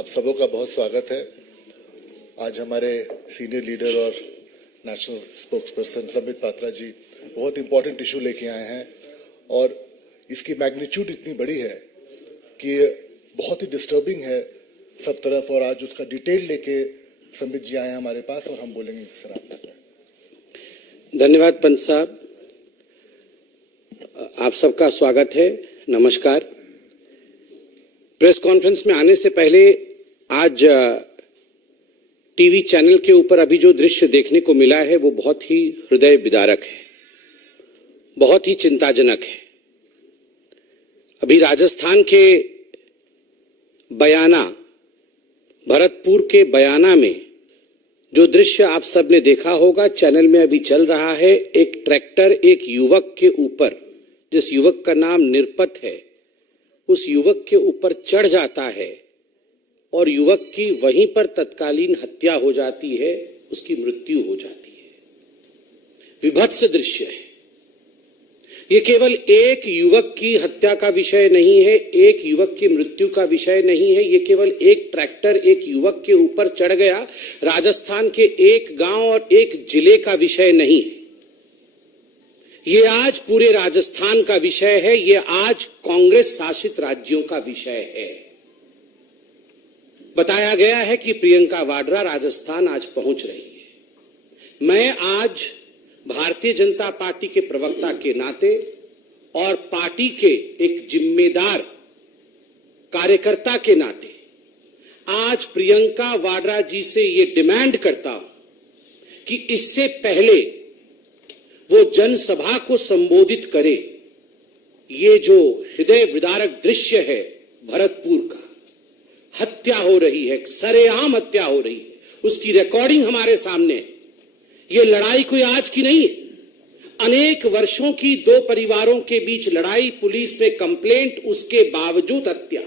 आप सबों का बहुत स्वागत है। आज हमारे सीनियर लीडर और नेशनल स्पोक्सपर्सन संबित पात्रा जी बहुत इंपॉर्टेंट इशू लेके आए हैं और इसकी मैग्नीट्यूड इतनी बड़ी है कि बहुत ही डिस्टर्बिंग है सब तरफ, और आज उसका डिटेल लेके संबित जी आए हैं हमारे पास और हम बोलेंगे सर आप। धन्यवाद पंत साहब, आप सबका स्वागत है। नमस्कार। प्रेस कॉन्फ्रेंस में आने से पहले आज टीवी चैनल के ऊपर अभी जो दृश्य देखने को मिला है वो बहुत ही हृदय विदारक है, बहुत ही चिंताजनक है। अभी राजस्थान के बयाना, भरतपुर के बयाना में जो दृश्य आप सबने देखा होगा, चैनल में अभी चल रहा है। एक ट्रैक्टर एक युवक के ऊपर, जिस युवक का नाम निरपत है, उस युवक के ऊपर चढ़ जाता है और युवक की वहीं पर तत्कालीन हत्या हो जाती है, उसकी मृत्यु हो जाती है। विभत्स दृश्य है। ये केवल एक युवक की हत्या का विषय नहीं है, एक युवक की मृत्यु का विषय नहीं है। ये केवल एक ट्रैक्टर एक युवक के ऊपर चढ़ गया, राजस्थान के एक गांव और एक जिले का विषय नहीं है। ये आज पूरे राजस्थान का विषय है, ये आज कांग्रेस शासित राज्यों का विषय है। बताया गया है कि प्रियंका वाड्रा राजस्थान आज पहुंच रही है। मैं आज भारतीय जनता पार्टी के प्रवक्ता के नाते और पार्टी के एक जिम्मेदार कार्यकर्ता के नाते आज प्रियंका वाड्रा जी से ये डिमांड करता हूं कि इससे पहले वो जनसभा को संबोधित करे, ये जो हृदय विदारक दृश्य है भरतपुर का, हत्या हो रही है, सरेआम हत्या हो रही है, उसकी रिकॉर्डिंग हमारे सामने है। ये लड़ाई कोई आज की नहीं है, अनेक वर्षों की दो परिवारों के बीच लड़ाई, पुलिस ने कंप्लेंट, उसके बावजूद हत्या।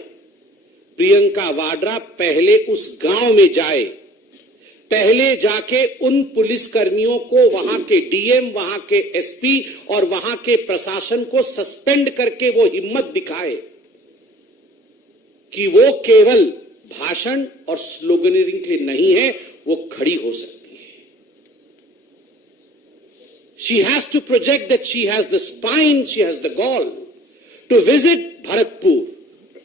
प्रियंका वाड्रा पहले उस गांव में जाए, पहले जाके उन पुलिस कर्मियों को, वहां के डीएम, वहां के एसपी और वहां के प्रशासन को सस्पेंड करके वो हिम्मत दिखाए कि वो केवल भाषण और स्लोगनिंग के लिए नहीं है, वो खड़ी हो सकती है। She has to project that she has the spine, she has the gall to visit Bharatpur,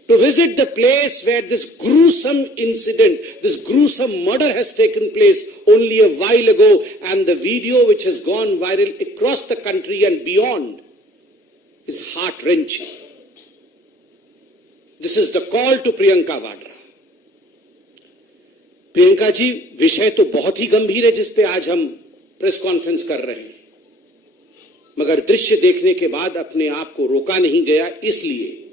to visit the place where this gruesome incident, this gruesome murder has taken place only a while ago, and the video which has gone viral across the country and beyond is heart-wrenching. This is the call to Priyanka Vadra. Priyanka ji, विषय तो बहुत ही गंभीर है जिस पे आज हम press conference कर रहे हैं, मगर दृश्य देखने के बाद अपने आप को रोका नहीं गया, इसलिए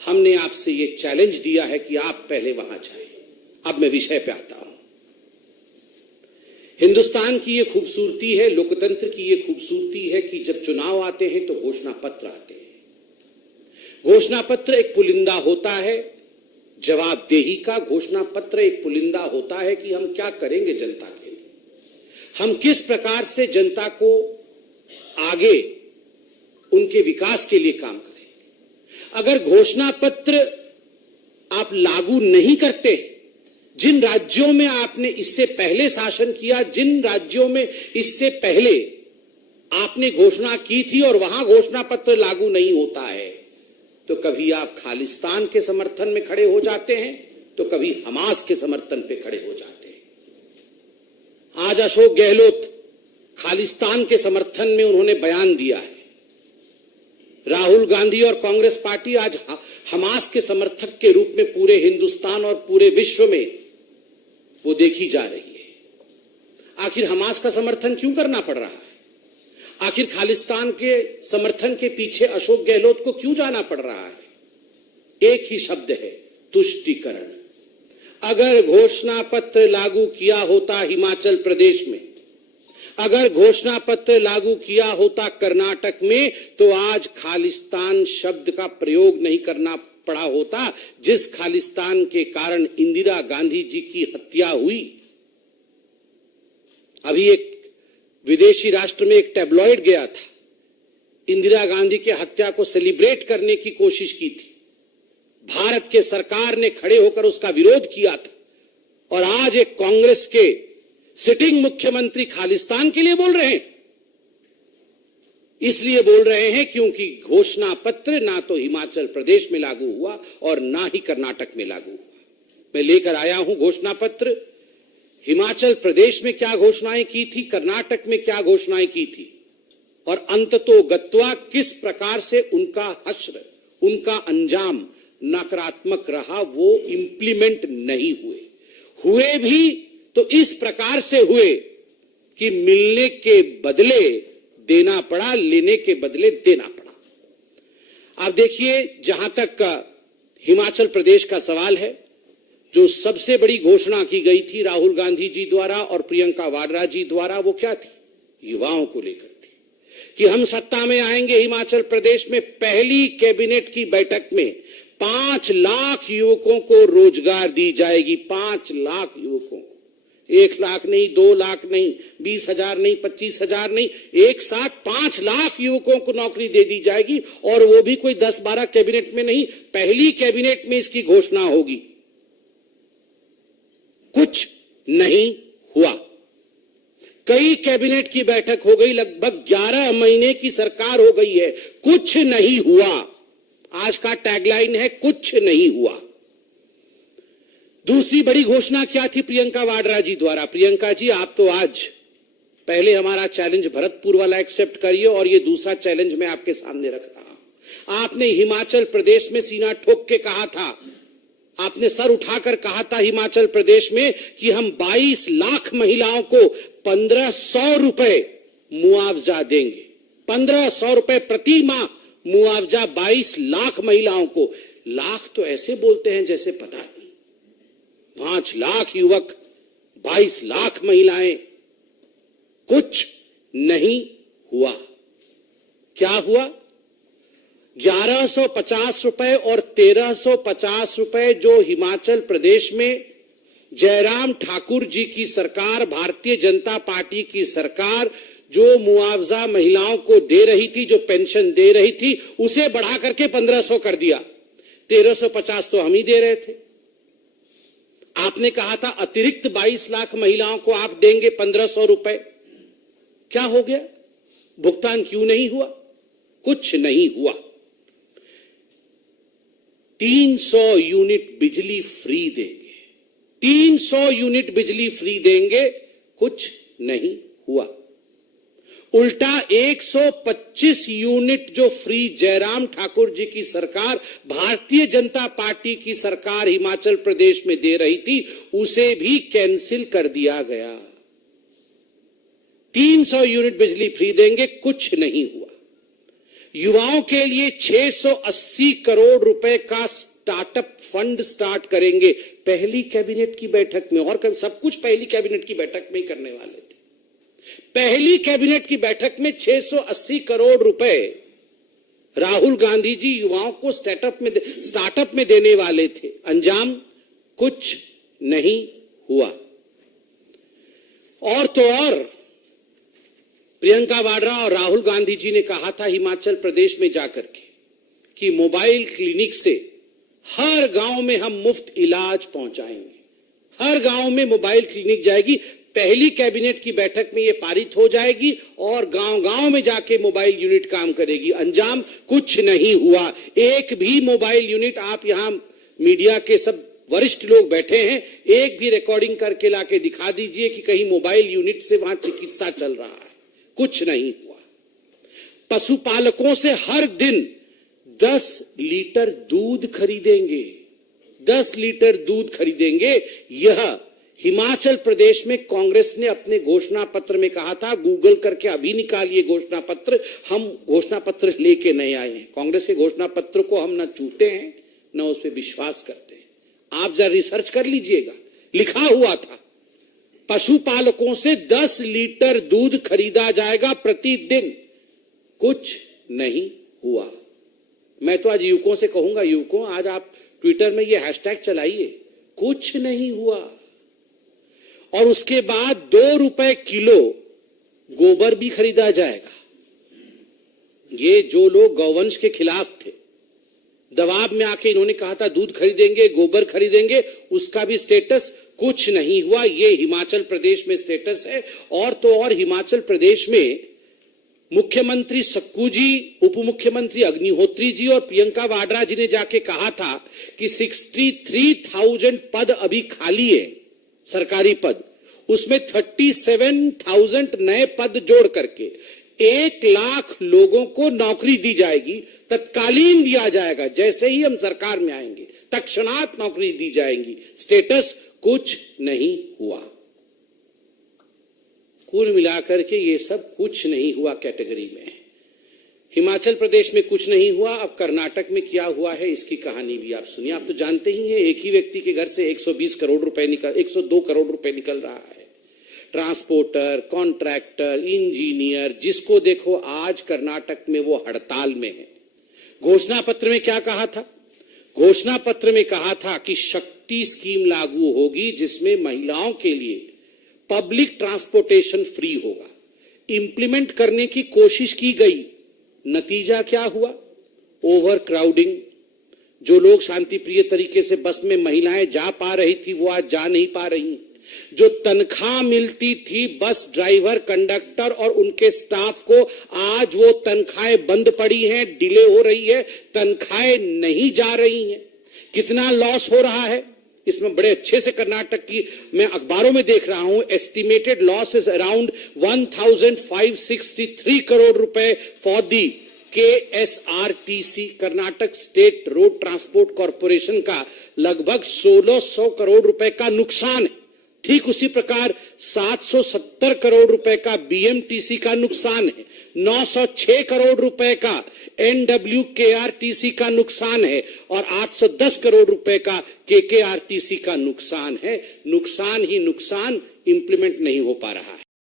हमने आपसे ये चैलेंज दिया है कि आप पहले वहां जाएं। अब मैं विषय पे आता हूं। हिंदुस्तान की ये खूबसूरती है, लोकतंत्र की ये खूबसूरती है कि जब चुनाव आते हैं तो घोषणा पत्र आते हैं। घोषणा पत्र एक पुलिंदा होता है, जवाबदेही का घोषणा पत्र एक पुलिंदा होता है कि हम क्या करेंगे जनता के लिए, हम किस प्रकार से जनता को आगे उनके विकास के लिए काम करें। अगर घोषणा पत्र आप लागू नहीं करते, जिन राज्यों में आपने इससे पहले शासन किया, जिन राज्यों में इससे पहले आपने घोषणा की थी और वहां घोषणा पत्र लागू नहीं होता है, तो कभी आप खालिस्तान के समर्थन में खड़े हो जाते हैं, तो कभी हमास के समर्थन पे खड़े हो जाते हैं। आज अशोक गहलोत खालिस्तान के समर्थन में उन्होंने बयान दिया है। राहुल गांधी और कांग्रेस पार्टी आज हमास के समर्थक के रूप में पूरे हिंदुस्तान और पूरे विश्व में वो देखी जा रही है। आखिर हमास का समर्थन क्यों करना पड़ रहा है? आखिर खालिस्तान के समर्थन के पीछे अशोक गहलोत को क्यों जाना पड़ रहा है? एक ही शब्द है, तुष्टीकरण। अगर घोषणा पत्र लागू किया होता हिमाचल प्रदेश में, अगर घोषणा पत्र लागू किया होता कर्नाटक में, तो आज खालिस्तान शब्द का प्रयोग नहीं करना पड़ा होता, जिस खालिस्तान के कारण इंदिरा गांधी जी की हत्या हुई। अभी एक विदेशी राष्ट्र में एक टैब्लॉइड गया था, इंदिरा गांधी की हत्या को सेलिब्रेट करने की कोशिश की थी। भारत के सरकार ने खड़े होकर उसका विरोध किया था, और आज एक कांग्रेस के सिटिंग मुख्यमंत्री खालिस्तान के लिए बोल रहे हैं। इसलिए बोल रहे हैं क्योंकि घोषणा पत्र ना तो हिमाचल प्रदेश में लागू हुआ और ना ही कर्नाटक में लागू हुआ। मैं लेकर आया हूं घोषणा पत्र। हिमाचल प्रदेश में क्या घोषणाएं की थी, कर्नाटक में क्या घोषणाएं की थी, और अंततोगत्वा किस प्रकार से उनका हश्र, उनका अंजाम नकारात्मक रहा, वो इंप्लीमेंट नहीं हुए भी तो इस प्रकार से हुए कि मिलने के बदले देना पड़ा, लेने के बदले देना पड़ा। अब देखिए, जहां तक हिमाचल प्रदेश का सवाल है, जो सबसे बड़ी घोषणा की गई थी राहुल गांधी जी द्वारा और प्रियंका वाड्रा जी द्वारा, वो क्या थी? युवाओं को लेकर थी कि हम सत्ता में आएंगे, हिमाचल प्रदेश में पहली कैबिनेट की बैठक में 5 लाख युवकों को रोजगार दी जाएगी। 5 लाख युवकों को, 1 लाख नहीं, 2 लाख नहीं, 20,000 नहीं, 25,000 नहीं, एक साथ 5 लाख युवकों को नौकरी दे दी जाएगी, और वो भी कोई 10-12 कैबिनेट में नहीं, पहली कैबिनेट में इसकी घोषणा होगी। कुछ नहीं हुआ। कई कैबिनेट की बैठक हो गई, लगभग 11 महीने की सरकार हो गई है, कुछ नहीं हुआ। आज का टैगलाइन है, कुछ नहीं हुआ। दूसरी बड़ी घोषणा क्या थी प्रियंका वाड्रा जी द्वारा? प्रियंका जी, आप तो आज पहले हमारा चैलेंज भरतपुर वाला एक्सेप्ट करिए, और ये दूसरा चैलेंज मैं आपके सामने रख रहा हूं। आपने हिमाचल प्रदेश में सीना ठोक के कहा था, आपने सर उठाकर कहा था हिमाचल प्रदेश में कि हम 22 लाख महिलाओं को 1,500 रुपए मुआवजा देंगे। 1,500 रुपए प्रति माह मुआवजा 22 लाख महिलाओं को। लाख तो ऐसे बोलते हैं जैसे पता नहीं। 5 लाख युवक, 22 लाख महिलाएं, कुछ नहीं हुआ। क्या हुआ? 1150 रुपए और 1350 रुपए जो हिमाचल प्रदेश में जयराम ठाकुर जी की सरकार, भारतीय जनता पार्टी की सरकार जो मुआवजा महिलाओं को दे रही थी, जो पेंशन दे रही थी, उसे बढ़ा करके 1,500 कर दिया। 1350 तो हम ही दे रहे थे। आपने कहा था अतिरिक्त 22 लाख महिलाओं को आप देंगे 1,500 रुपए। क्या हो गया? भुगतान क्यों नहीं हुआ? कुछ नहीं हुआ। 300 यूनिट बिजली फ्री देंगे, 300 यूनिट बिजली फ्री देंगे, कुछ नहीं हुआ। उल्टा 125 यूनिट जो फ्री जयराम ठाकुर जी की सरकार, भारतीय जनता पार्टी की सरकार हिमाचल प्रदेश में दे रही थी, उसे भी कैंसिल कर दिया गया। 300 यूनिट बिजली फ्री देंगे, कुछ नहीं हुआ। युवाओं के लिए 680 करोड़ रुपए का स्टार्टअप फंड स्टार्ट करेंगे, पहली कैबिनेट की बैठक में। और सब कुछ पहली कैबिनेट की बैठक में ही करने वाले थे। पहली कैबिनेट की बैठक में 680 करोड़ रुपए राहुल गांधी जी युवाओं को स्टार्टअप में देने वाले थे। अंजाम कुछ नहीं हुआ। और तो और प्रियंका वाड्रा और राहुल गांधी जी ने कहा था हिमाचल प्रदेश में जाकर के कि मोबाइल क्लिनिक से हर गांव में हम मुफ्त इलाज पहुंचाएंगे। हर गांव में मोबाइल क्लिनिक जाएगी। पहली कैबिनेट की बैठक में यह पारित हो जाएगी और गांव-गांव में जाके मोबाइल यूनिट काम करेगी। अंजाम कुछ नहीं हुआ। एक भी मोबाइल यूनिट, आप यहां मीडिया के सब वरिष्ठ लोग बैठे हैं, एक भी रिकॉर्डिंग करके लाके दिखा दीजिए कि कहीं मोबाइल यूनिट से वहां चिकित्सा चल रहा है। कुछ नहीं हुआ। पशुपालकों से हर दिन 10 लीटर दूध खरीदेंगे, 10 लीटर दूध खरीदेंगे। यह हिमाचल प्रदेश में कांग्रेस ने अपने घोषणा पत्र में कहा था। गूगल करके अभी निकालिए घोषणा पत्र। हम घोषणा पत्र लेके नहीं आए हैं। कांग्रेस के घोषणा पत्र को हम न छूते हैं न उस पर विश्वास करते हैं। आप जरा रिसर्च कर लीजिएगा, लिखा हुआ था पशुपालकों से 10 लीटर दूध खरीदा जाएगा प्रतिदिन। कुछ नहीं हुआ। मैं तो आज युवकों से कहूंगा, युवकों आज आप ट्विटर में ये हैशटैग चलाइए, कुछ नहीं हुआ। और उसके बाद 2 रुपए किलो गोबर भी खरीदा जाएगा। ये जो लोग गौवंश के खिलाफ थे, दबाव में आके इन्होंने कहा था दूध खरीदेंगे, गोबर खरीदेंगे, उसका भी स्टेटस कुछ नहीं हुआ। ये हिमाचल प्रदेश में स्टेटस है। और तो और हिमाचल प्रदेश में मुख्यमंत्री सक्कू जी, उप मुख्यमंत्री अग्निहोत्री जी और प्रियंका वाड्रा जी ने जाके कहा था कि 63,000 पद अभी खाली है, सरकारी पद, उसमें 37,000 नए पद जोड़ करके 1 लाख लोगों को नौकरी दी जाएगी, तत्कालीन दिया जाएगा। जैसे ही हम सरकार में आएंगे तत्क्षणात नौकरी दी जाएगी। स्टेटस कुछ नहीं हुआ। कुल मिलाकर के ये सब कुछ नहीं हुआ कैटेगरी में। हिमाचल प्रदेश में कुछ नहीं हुआ। अब कर्नाटक में क्या हुआ है इसकी कहानी भी आप सुनिए। आप तो जानते ही हैं, एक ही व्यक्ति के घर से 120 करोड़ रुपए 102 करोड़ रुपए निकल रहा है। ट्रांसपोर्टर, कॉन्ट्रैक्टर, इंजीनियर, जिसको देखो आज कर्नाटक में वो हड़ताल में है। घोषणा पत्र में क्या कहा था? घोषणा पत्र में कहा था कि शक्ति स्कीम लागू होगी, जिसमें महिलाओं के लिए पब्लिक ट्रांसपोर्टेशन फ्री होगा। इंप्लीमेंट करने की कोशिश की गई, नतीजा क्या हुआ? Over crowding. जो लोग शांतिप्रिय तरीके से बस में महिलाएं जा पा रही थी वो आज जा नहीं पा रही। जो तनख्वाह मिलती थी बस ड्राइवर, कंडक्टर और उनके स्टाफ को, आज वो तनख्वाहें बंद पड़ी हैं, डिले हो रही है, तनख्वाहें नहीं जा रही हैं। कितना लॉस हो रहा है इसमें बड़े अच्छे से कर्नाटक की मैं अखबारों में देख रहा हूं। Estimated loss is around 1,563 crore रुपए for the KSRTC, Karnataka state road transport corporation का लगभग 1,600 करोड़ रुपए का नुकसान है। ठीक उसी प्रकार 770 करोड़ रुपए का BMTC का नुकसान है। 906 करोड़ रुपए का NWKRTC का नुकसान है और 810 करोड़ रुपए का KKRTC का नुकसान है। नुकसान ही नुकसान, इंप्लीमेंट नहीं हो पा रहा है।